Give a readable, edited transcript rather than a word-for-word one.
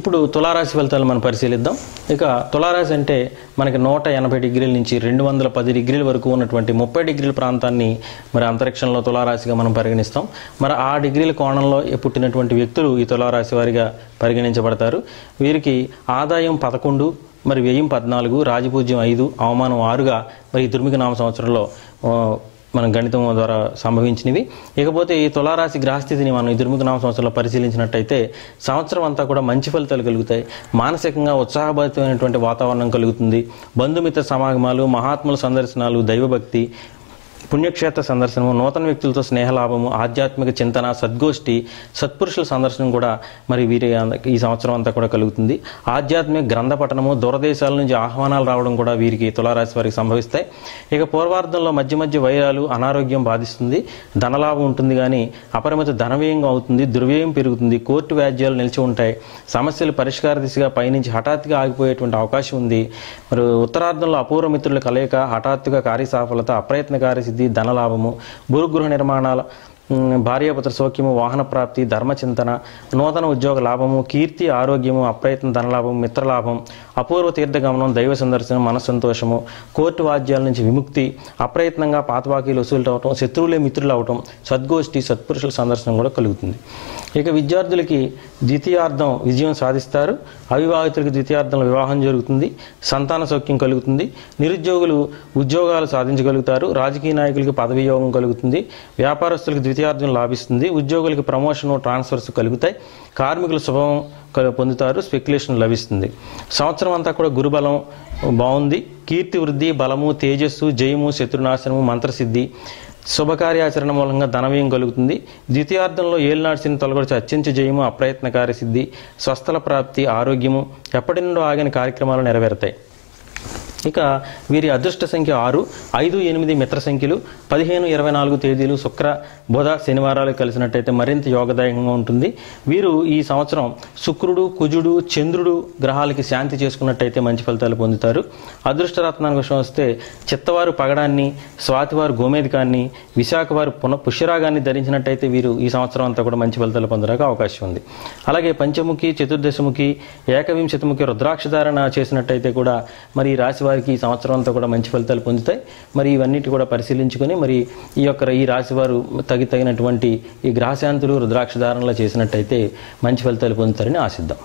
ఇప్పుడు తులారాశి ఫలితాలు మనం పరిశీలిద్దాం. ఇక తులారాశి అంటే మనకి 180 డిగ్రీల నుంచి 210 డిగ్రీల వరకు ఉన్నటువంటి 30 డిగ్రీల ప్రాంతాన్ని మరి అంతరిక్షంలో తులారాశిగా మనం పరిగణిస్తాం. మరి ఆ డిగ్రీల కోణంలో పుట్టినటువంటి వ్యక్తులు ఈ తులారాశి వారిగా పరిగణించబడతారు. వీరికి ఆదాయం 11, మరి వ్యయం 14, రాజపూజ్యం 5, అవమానం 6గా మరి ఈ దుర్ముఖ నామ సంవత్సరంలో మనం గణితం ద్వారా సంభవించినవి. ఇకపోతే ఈ తులారాశి గ్రహస్థితిని మనం ఈ దుర్ముఖ నామ సంవత్సరంలో పరిశీలించినట్టయితే సంవత్సరం అంతా కూడా మంచి ఫలితాలు కలుగుతాయి. మానసికంగా ఉత్సాహభరితమైనటువంటి వాతావరణం కలుగుతుంది. బంధుమిత్ర సమాగమాలు, మహాత్ముల సందర్శనాలు, దైవభక్తి, పుణ్యక్షేత్ర సందర్శనము, నూతన వ్యక్తులతో స్నేహలాభము, ఆధ్యాత్మిక చింతన, సద్గోష్ఠి, సత్పురుషుల సందర్శనం కూడా మరి వీరి ఈ సంవత్సరం అంతా కూడా కలుగుతుంది. ఆధ్యాత్మిక గ్రంథ పఠనము, దూరదేశాల నుంచి ఆహ్వానాలు రావడం కూడా వీరికి తులారాశి వారికి సంభవిస్తాయి. ఇక పూర్వార్ధంలో మధ్య మధ్య వైరాలు, అనారోగ్యం బాధిస్తుంది. ధనలాభం ఉంటుంది కానీ అపరిమిత ధనవ్యయం అవుతుంది, దుర్వ్యయం పెరుగుతుంది, కోర్టు వ్యాజ్యాలు నిలిచి ఉంటాయి. సమస్యలు పరిష్కార దిశగా పయనించి హఠాత్తుగా ఆగిపోయేటువంటి అవకాశం ఉంది. మరి ఉత్తరార్ధంలో అపూర్వ మిత్రుల కలయిక, హఠాత్తుగా కార్యసాఫలత, అప్రయత్న కార్యసిద్ధి, ధనలాభము, భూగృహ నిర్మాణాల, భార్యాపుత్ర సౌఖ్యము, వాహన ప్రాప్తి, ధర్మచింతన, నూతన ఉద్యోగ లాభము, కీర్తి, ఆరోగ్యము, అప్రయత్న ధనలాభం, మిత్రలాభం, అపూర్వ తీర్థగమనం, దైవ సందర్శనం, మనస్సంతోషము, కోర్టు వాద్యాల నుంచి విముక్తి, అప్రయత్నంగా పాతబాకీలు వసూలు అవటం, శత్రువులే మిత్రులు అవటం, సద్గోష్ఠి, సత్పురుషుల సందర్శనం కూడా కలుగుతుంది. ఇక విద్యార్థులకి ద్వితీయార్థం విజయం సాధిస్తారు. అవివాహితులకు ద్వితీయార్థంలో వివాహం జరుగుతుంది. సంతాన సౌఖ్యం కలుగుతుంది. నిరుద్యోగులు ఉద్యోగాలు సాధించగలుగుతారు. రాజకీయ నాయకులకు పదవి యోగం కలుగుతుంది. వ్యాపారస్తులకు ద్వితీయార్థం లాభిస్తుంది. ఉద్యోగులకు ప్రమోషన్, ట్రాన్స్ఫర్స్ కలుగుతాయి. కార్మికులు శుభం పొందుతారు. స్పెక్యులేషన్ లభిస్తుంది. సంవత్సరం అంతా కూడా గురుబలం బాగుంది. కీర్తి వృద్ధి, బలము, తేజస్సు, జయము, శత్రునాశనము, మంత్రసిద్ధి, శుభకార్యాచరణ మూలంగా ధనవ్యయం కలుగుతుంది. ద్వితీయార్థంలో ఏలినాటి శని తొలగొచ్చి అత్యంత జయము, అప్రయత్న కార్యసిద్ధి, స్వస్థల ప్రాప్తి, ఆరోగ్యము, ఎప్పటి నుండో ఆగిన కార్యక్రమాలు నెరవేరుతాయి. ఇక వీరి అదృష్ట సంఖ్య 6, 5, 8 మిత్ర సంఖ్యలు. 15, 24 తేదీలు శుక్ర, బుధ, శనివారాలు కలిసినట్టయితే మరింత యోగదాయకంగా ఉంటుంది. వీరు ఈ సంవత్సరం శుక్రుడు, కుజుడు, చంద్రుడు గ్రహాలకి శాంతి చేసుకున్నట్టయితే మంచి ఫలితాలు పొందుతారు. అదృష్టరత్నానికి విషయం వస్తే చిత్తవారు పగడాన్ని, స్వాతివారు గోమేధికాన్ని, విశాఖ వారు పుష్యరాగాన్ని ధరించినట్టయితే వీరు ఈ సంవత్సరం అంతా కూడా మంచి ఫలితాలు పొందడానికి అవకాశం ఉంది. అలాగే పంచముఖి, చతుర్దశముఖి, ఏకవింశతిముఖి రుద్రాక్షధారణ చేసినట్టయితే కూడా మరి ఈ రాశి వారికి ఈ సంవత్సరం అంతా కూడా మంచి ఫలితాలు పొందుతాయి. మరి ఇవన్నిటి కూడా పరిశీలించుకొని మరి ఈ రాశి వారు తగినటువంటి ఈ గ్రహశాంతులు, రుద్రాక్ష ధారణలు చేసినట్టయితే మంచి ఫలితాలు పొందుతారని ఆశిద్దాం.